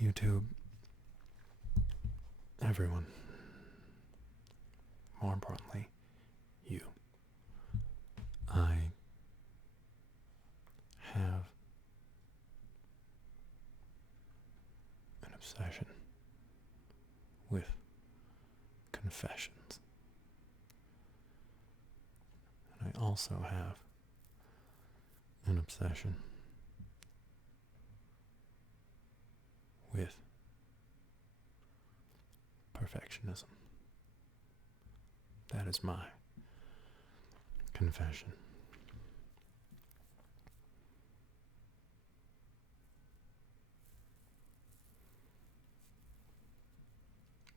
YouTube, everyone, more importantly, you. I have an obsession with confessions. And I also have an obsession with perfectionism. That is my confession.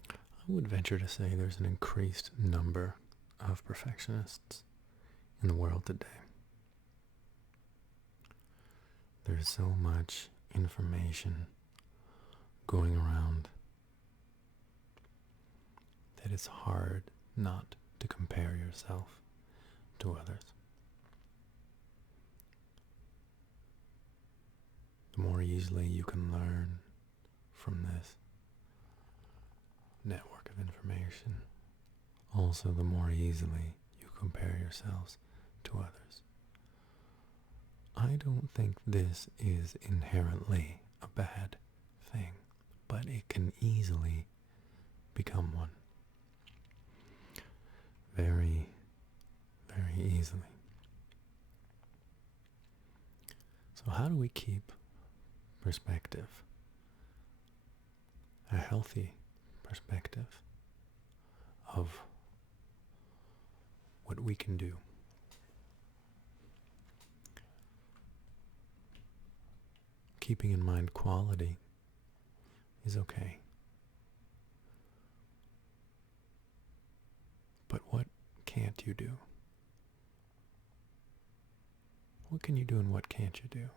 I would venture to say there's an increased number of perfectionists in the world today. There's so much information going around that it's hard not to compare yourself to others. The more easily you can learn from this network of information, also the more easily you compare yourselves to others. I don't think this is inherently a bad thing, but it can easily become one. Very, very easily. So how do we keep perspective? A healthy perspective of what we can do. Keeping in mind quality is okay. But what can't you do? What can you do and what can't you do?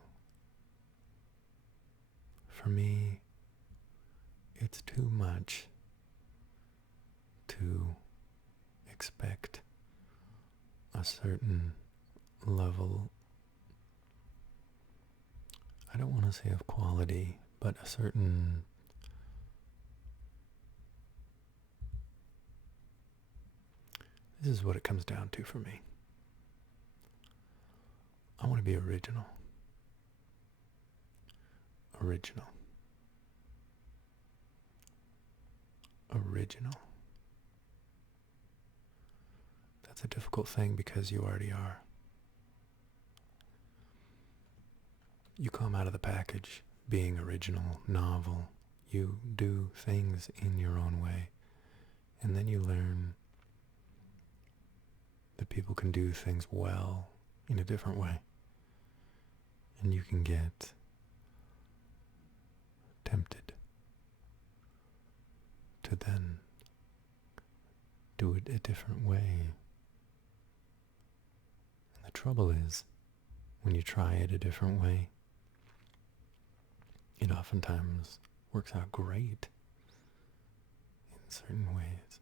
For me, it's too much to expect a certain level, I don't want to say of quality, but a certain this is what it comes down to for me. I want to be original. Original. Original. That's a difficult thing because you already are. You come out of the package being original, novel. You do things in your own way. And then you learn that people can do things well in a different way. And you can get tempted to then do it a different way. And the trouble is, when you try it a different way, it oftentimes works out great in certain ways.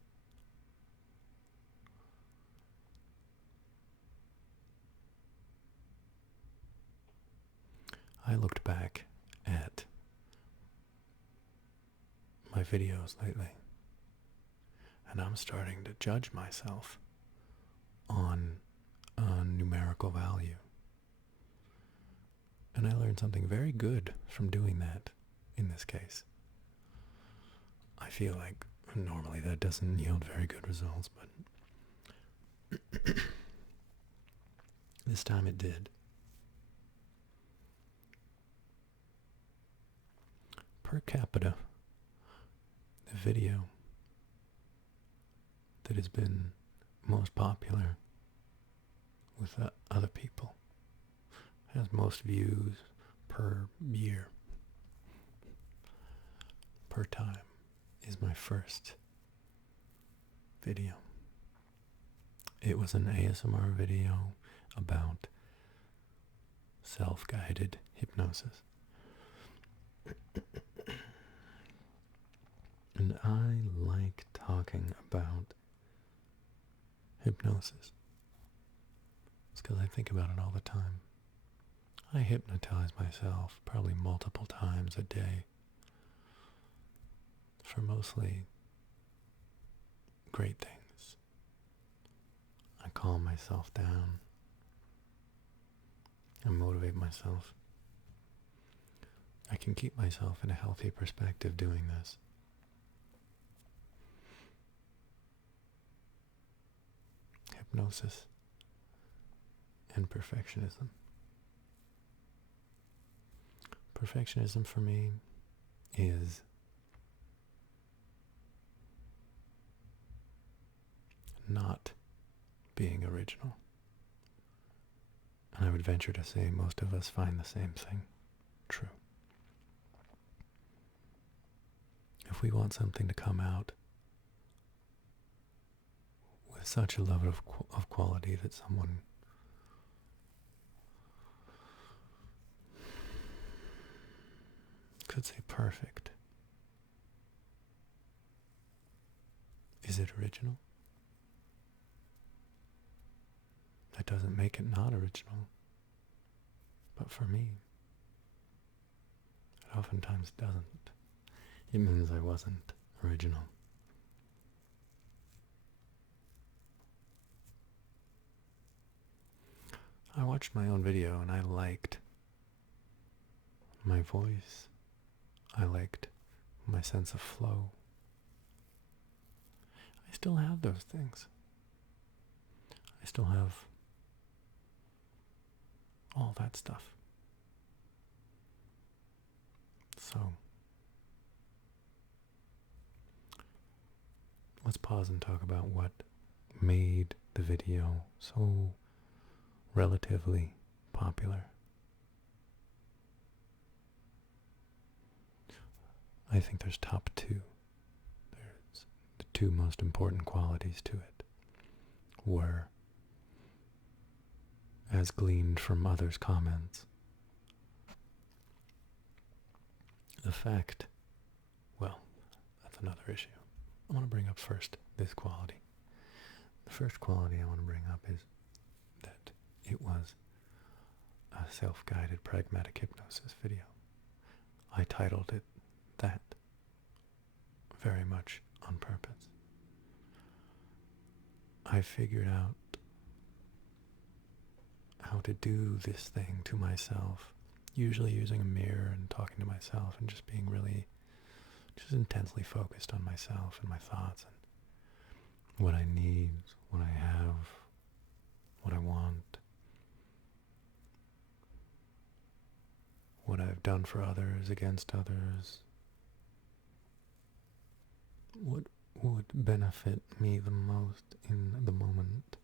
I looked back at my videos lately, and I'm starting to judge myself on a numerical value. And I learned something very good from doing that in this case. I feel like normally that doesn't yield very good results, but this time it did. Per capita, the video that has been most popular with other people has most views per year, per time, is my first video. It was an ASMR video about self-guided hypnosis. And I like talking about hypnosis. It's because I think about it all the time. I hypnotize myself probably multiple times a day. for mostly great things. I calm myself down. I motivate myself. I can keep myself in a healthy perspective doing this. Hypnosis and perfectionism. Perfectionism for me is not being original. And I would venture to say most of us find the same thing true. If we want something to come out with such a level of quality that someone could say perfect, is it original? That doesn't make it not original. But for me, it oftentimes doesn't. It means I wasn't original. I watched my own video and I liked my voice. I liked my sense of flow. I still have those things. I still have all that stuff. So, let's pause and talk about what made the video so relatively popular. I think there's top two. There's the two most important qualities to it were, as gleaned from others' comments, the fact, well, that's another issue. I want to bring up first this quality. The first quality I want to bring up is that it was a self-guided pragmatic hypnosis video. I titled it that very much on purpose. I figured out how to do this thing to myself, usually using a mirror and talking to myself and just being really, just intensely focused on myself and my thoughts and what I need, what I have, what I want, what I've done for others, against others, what would benefit me the most in the moment.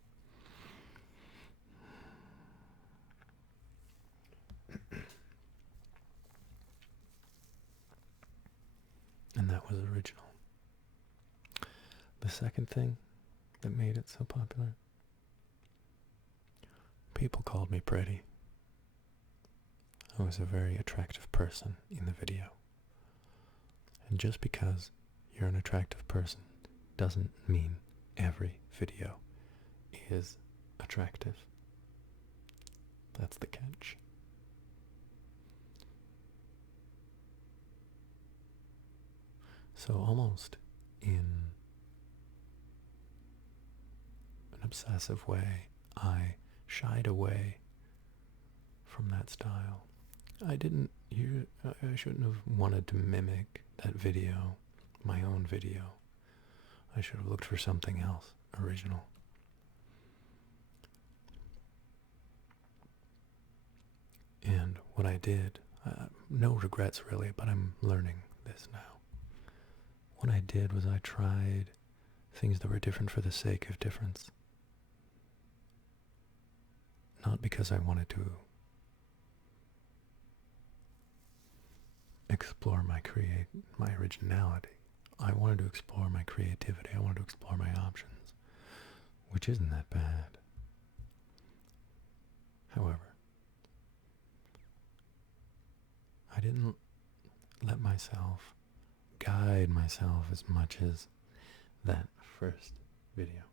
And that was original. The second thing that made it so popular, people called me pretty. I was a very attractive person in the video. And just because you're an attractive person doesn't mean every video is attractive. That's the catch. So almost in an obsessive way, I shied away from that style. I shouldn't have wanted to mimic that video, my own video. I should have looked for something else, original. And what I did, no regrets really, but I'm learning this now. What I did was I tried things that were different for the sake of difference. Not because I wanted to explore my originality. I wanted to explore my creativity. I wanted to explore my options, which isn't that bad. However, I didn't let myself guide myself as much as that first video.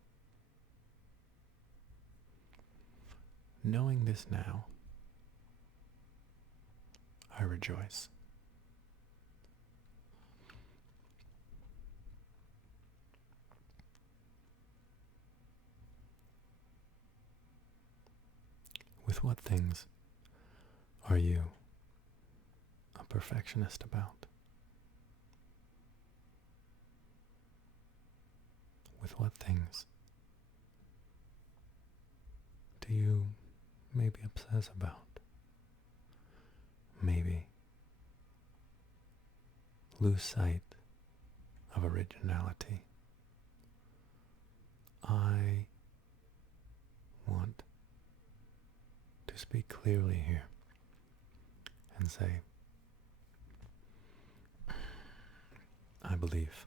Knowing this now, I rejoice. With what things are you a perfectionist about? With what things do you maybe obsess about? Maybe lose sight of originality. I want to speak clearly here and say, I believe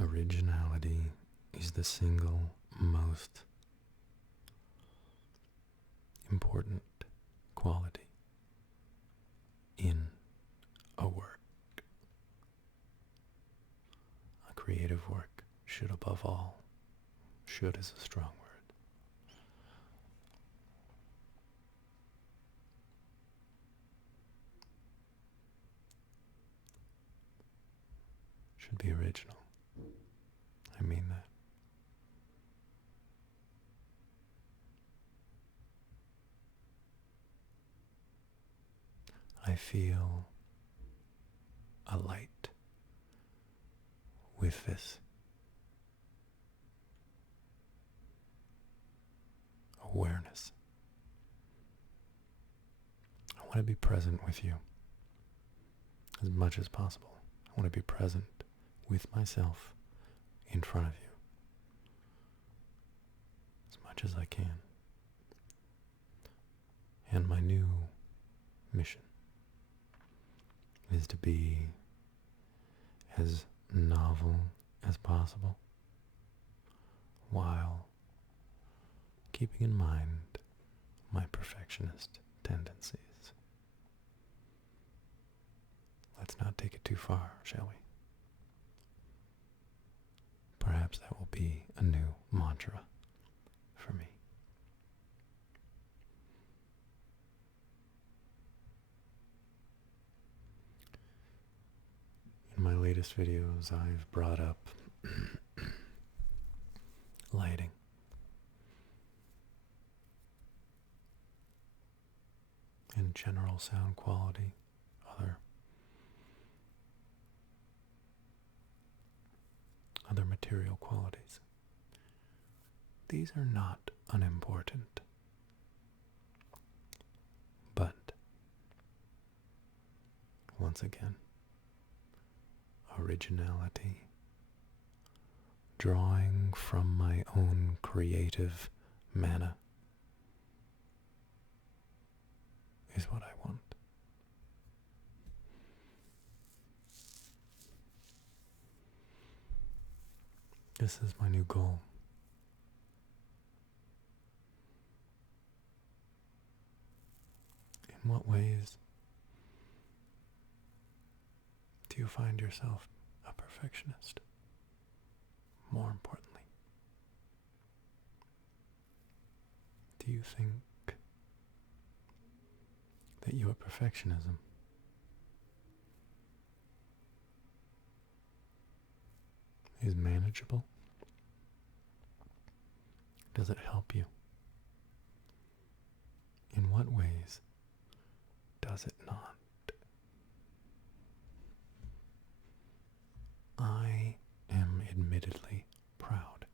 originality is the single most important quality in a work. A creative work should above all, should is a strong word, should be original. I mean that. I feel a light with this awareness. I want to be present with you as much as possible. I want to be present with myself in front of you as much as I can. And my new mission is to be as novel as possible while keeping in mind my perfectionist tendencies. Let's not take it too far, shall we? Perhaps that will be a new mantra for me. In my latest videos, I've brought up lighting. And general sound quality, other material qualities. These are not unimportant, but once again, originality, drawing from my own creative mana, is what I want. This is my new goal. In what ways do you find yourself a perfectionist? More importantly, do you think that your perfectionism is manageable? Does it help you? In what ways does it not? I am admittedly proud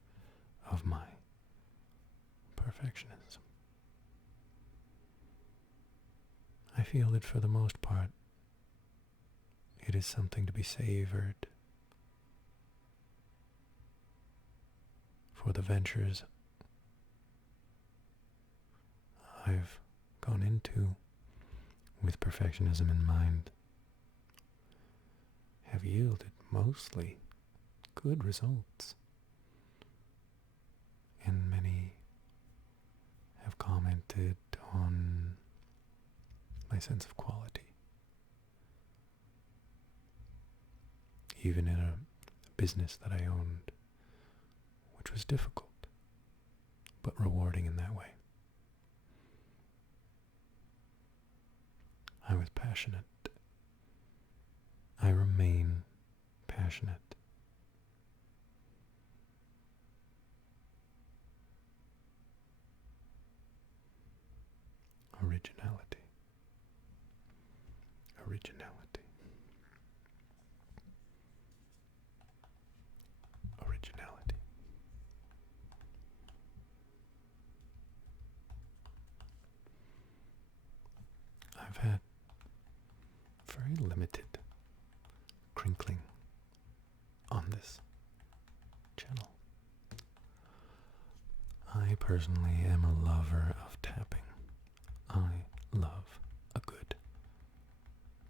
of my perfectionism. I feel that for the most part, it is something to be savored for the ventures I've gone into with perfectionism in mind have yielded mostly good results, and many have commented on my sense of quality, even in a business that I owned, which was difficult, but rewarding in that way. I was passionate. I remain passionate. originality. Originality. Originality. I've had very limited crinkling on this channel. I personally am a lover of tapping. I love a good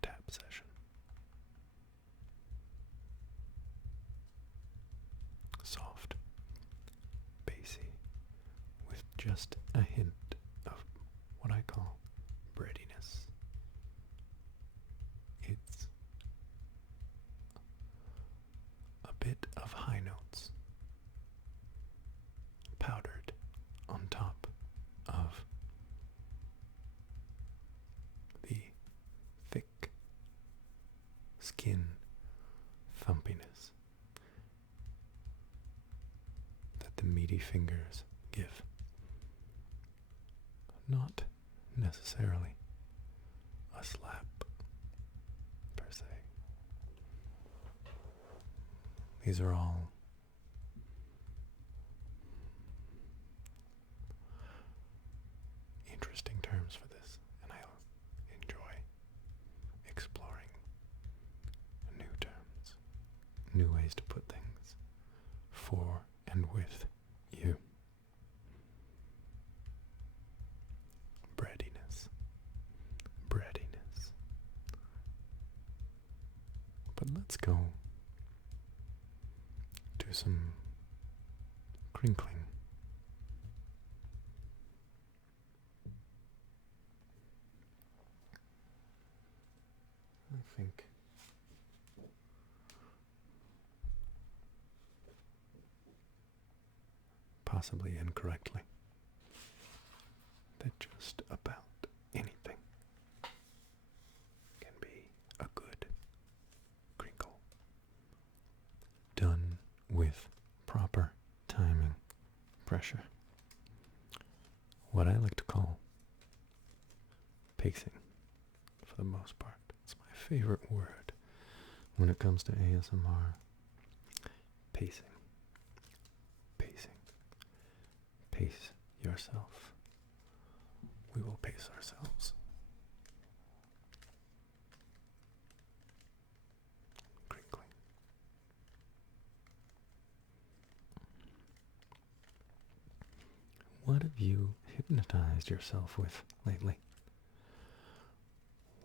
tap session. Soft, bassy, with just a hint of what I call breadiness. It's a bit of high notes powdered on top of the thick skin thumpiness that the meaty fingers give. Not necessarily a slap per se. These are all interesting terms for this, and I enjoy exploring new terms, new ways to put things for and with you. Breadiness. Breadiness. But let's go do some crinkling. I think possibly incorrectly that just about anything can be a good crinkle done with proper timing, pressure. What I like to call pacing, for the most part. It's my favorite word when it comes to ASMR. Pacing. Pacing. Pace yourself. We will pace ourselves. Crinkling. What have you hypnotized yourself with lately?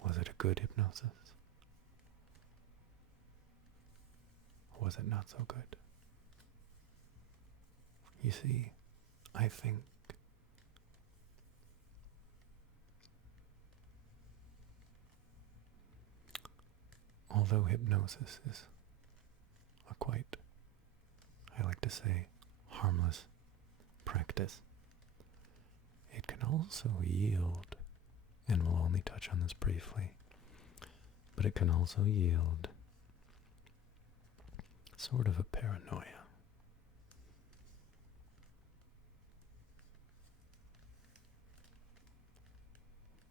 Was it a good hypnosis? Or was it not so good? You see, I think although hypnosis is a quite, I like to say, harmless practice, it can also yield, and we'll only touch on this briefly, but it can also yield sort of a paranoia.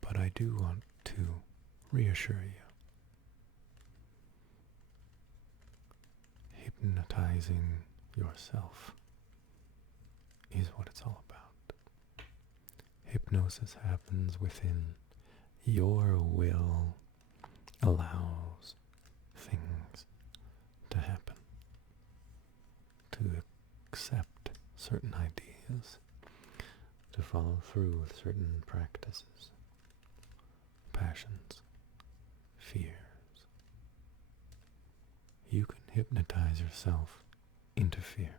But I do want to reassure you, hypnotizing yourself is what it's all about. Hypnosis happens within your will, allows things to happen, to accept certain ideas, to follow through with certain practices, passions, fears. You can hypnotize yourself into fear.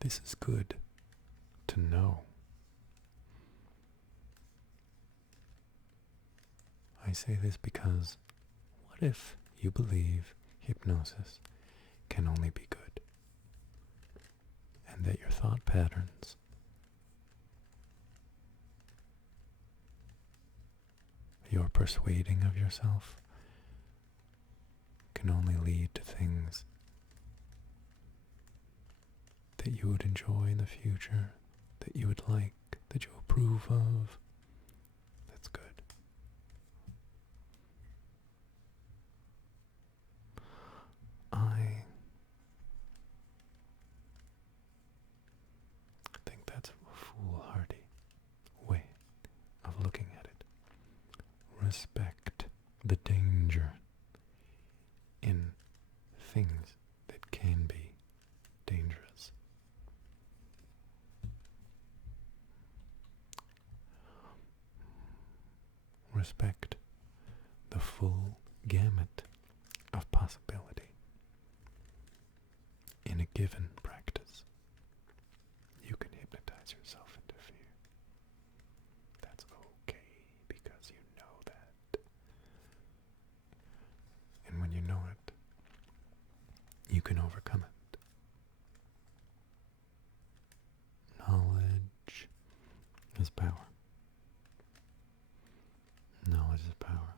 This is good to know. I say this because what if you believe hypnosis can only be good, and that your thought patterns, your persuading of yourself, can only lead to things that you would enjoy in the future, that you would like, that you approve of. That's good. I think that's a foolhardy way of looking at it. Respect the danger in things that can be dangerous. Respect the full gamut of possibility in a given practice. You can hypnotize yourself into fear. That's okay because you know that. And when you know it, you can overcome it. Knowledge is power. Knowledge is power.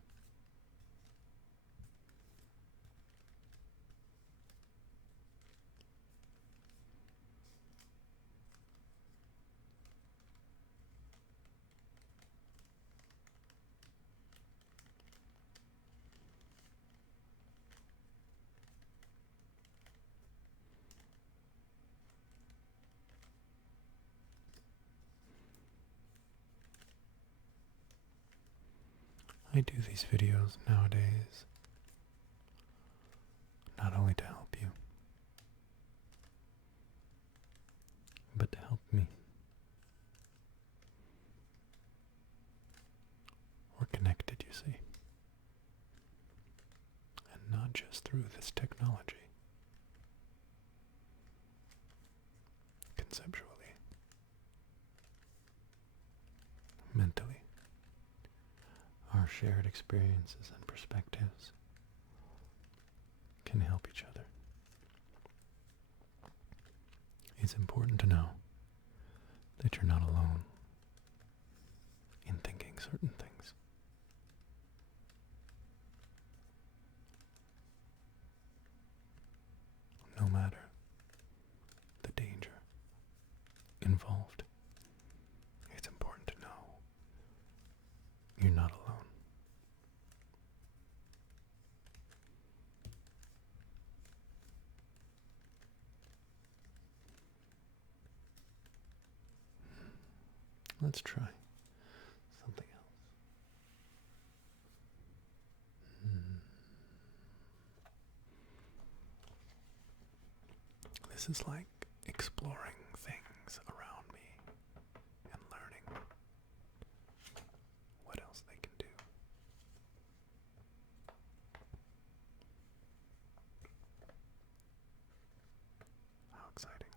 I do these videos nowadays not only to help you, but to help me. We're connected, you see. And not just through this technology. Conceptually. Mentally. Our shared experiences and perspectives can help each other. It's important to know that you're not alone in thinking certain things. No matter the danger involved, it's important to know you're not alone. Let's try something else. This is like exploring things around me and learning what else they can do. How exciting.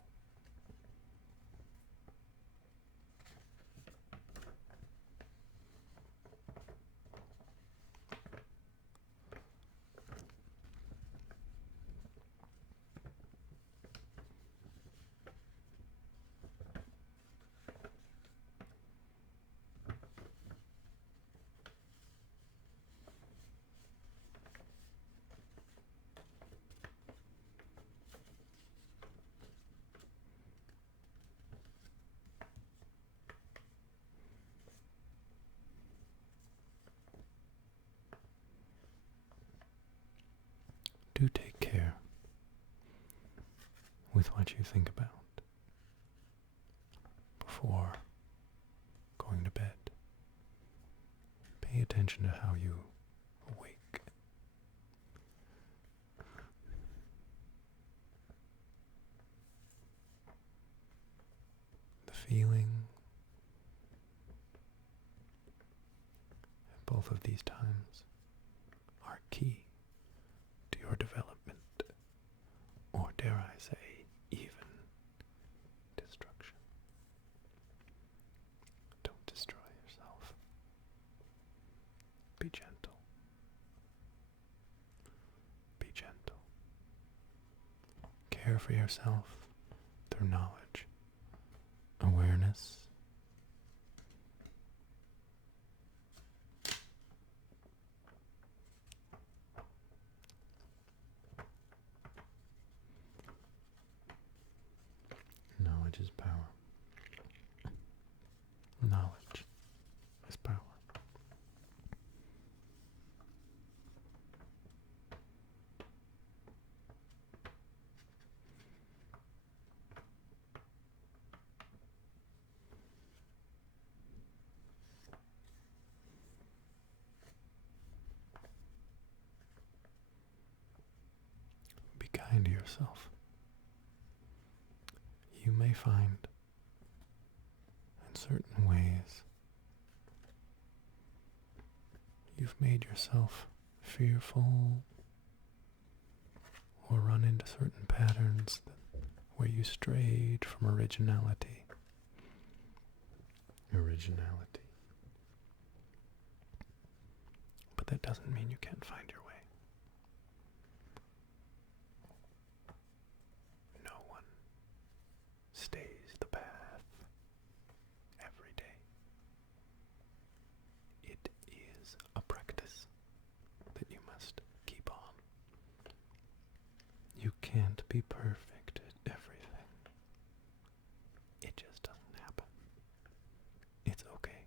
Do take care with what you think about before going to bed. Pay attention to how you awake. The feeling at both of these times are key to your development, or dare I say, even destruction. Don't destroy yourself. Be gentle. Be gentle. Care for yourself through knowledge, awareness, yourself. You may find in certain ways you've made yourself fearful or run into certain patterns where you strayed from originality. But that doesn't mean you can't find your way. No one stays the path every day. It is a practice that you must keep on. You can't be perfect at everything. It just doesn't happen. It's okay.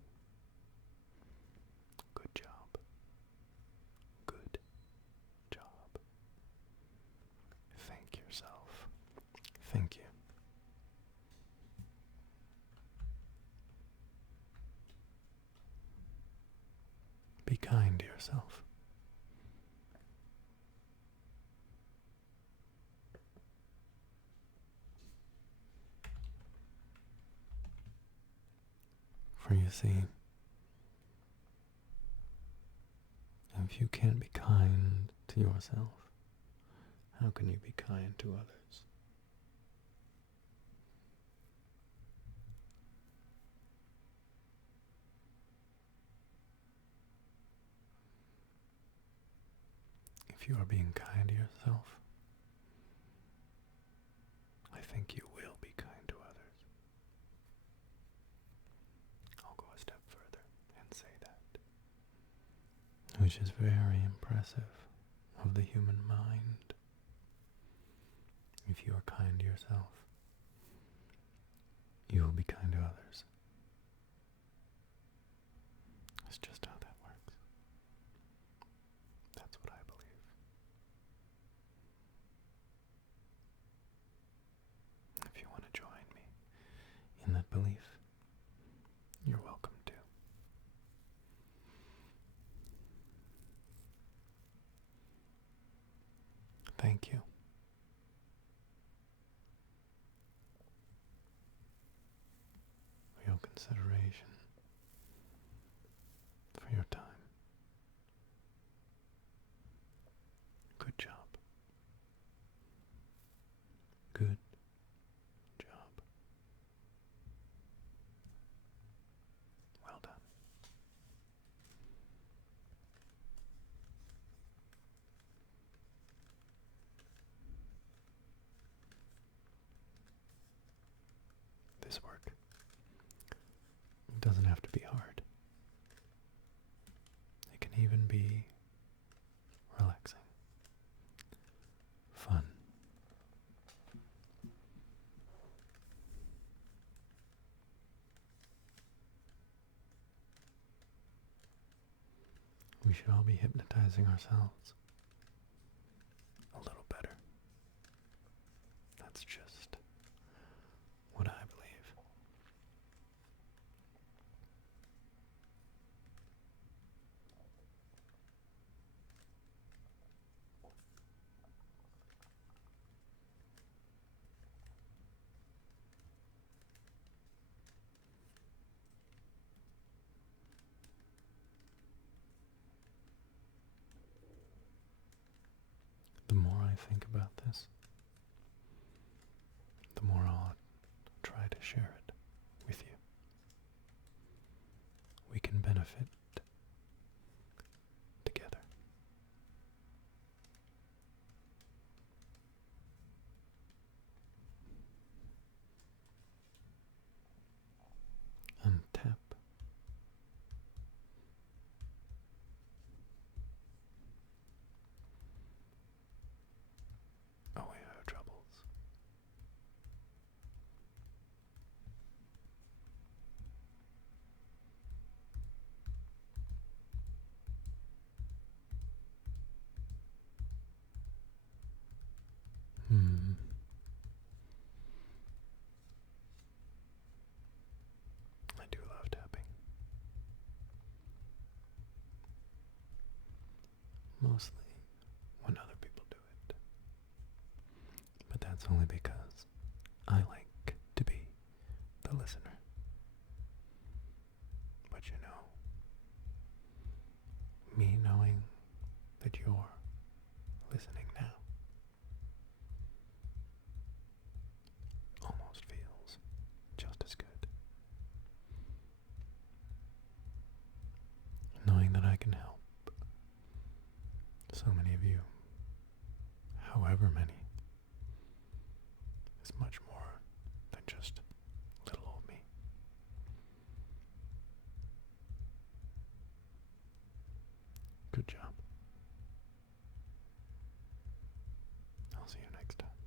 Good job. Good job. Thank yourself. Thank you. Be kind to yourself. For you see, if you can't be kind to yourself, how can you be kind to others? If you are being kind to yourself, I think you will be kind to others. I'll go a step further and say that, which is very impressive of the human mind. If you are kind to yourself, you will be kind to others. That's just how that works. That's what I believe. If you want to join me in that belief, you're welcome to. Thank you. For your consideration, for your time. Good job. Good job. Well done. This work doesn't have to be hard. It can even be relaxing, fun. We should all be hypnotizing ourselves a little better. That's just what I believe. The more I think about this, the more I'll try to share it with you. We can benefit together. Untap. Away our troubles. I do love tapping. Mostly when other people do it. that's only because I like to be the listener. But you know, me knowing that you're listening now almost feels just as good. Knowing that I can help so many of you, however many, is much more than just little old me. Good job. I'll see you next time.